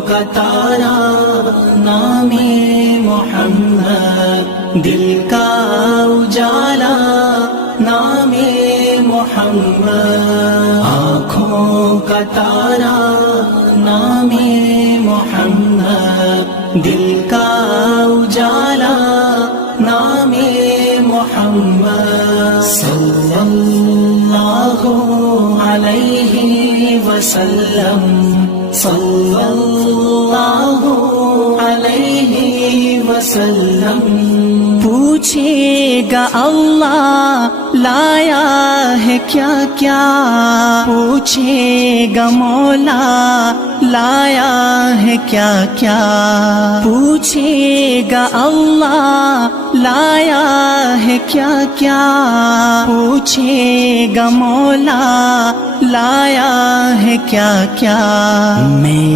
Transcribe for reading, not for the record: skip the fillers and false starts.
کا تارا نام محمد، دل کا اجالا نام محمد، آنکھوں کا تارا نام محمد، دل کا اجالا نام محمد، صلی اللہ علیہ وسلم، صلی اللہ علیہ وسلم۔ پوچھے گا اللہ لایا ہے کیا کیا، پوچھے گا مولا لایا ہے کیا کیا، پوچھے گا اللہ لایا ہے کیا کیا، پوچھے گا مولا لایا ہے کیا کیا۔ میں